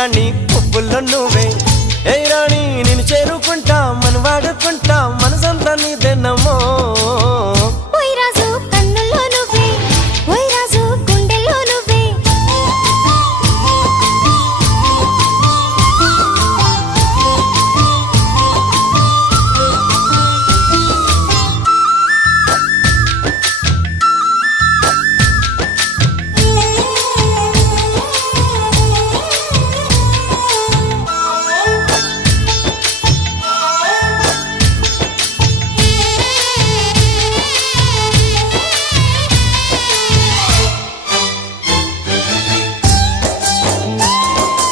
రాణి పువ్వుల్లో నువ్వే ఏ రాణి నిన్ను చేరుకుంటా మన వాడుకుంటా మనసంతా నీదేనమ్మో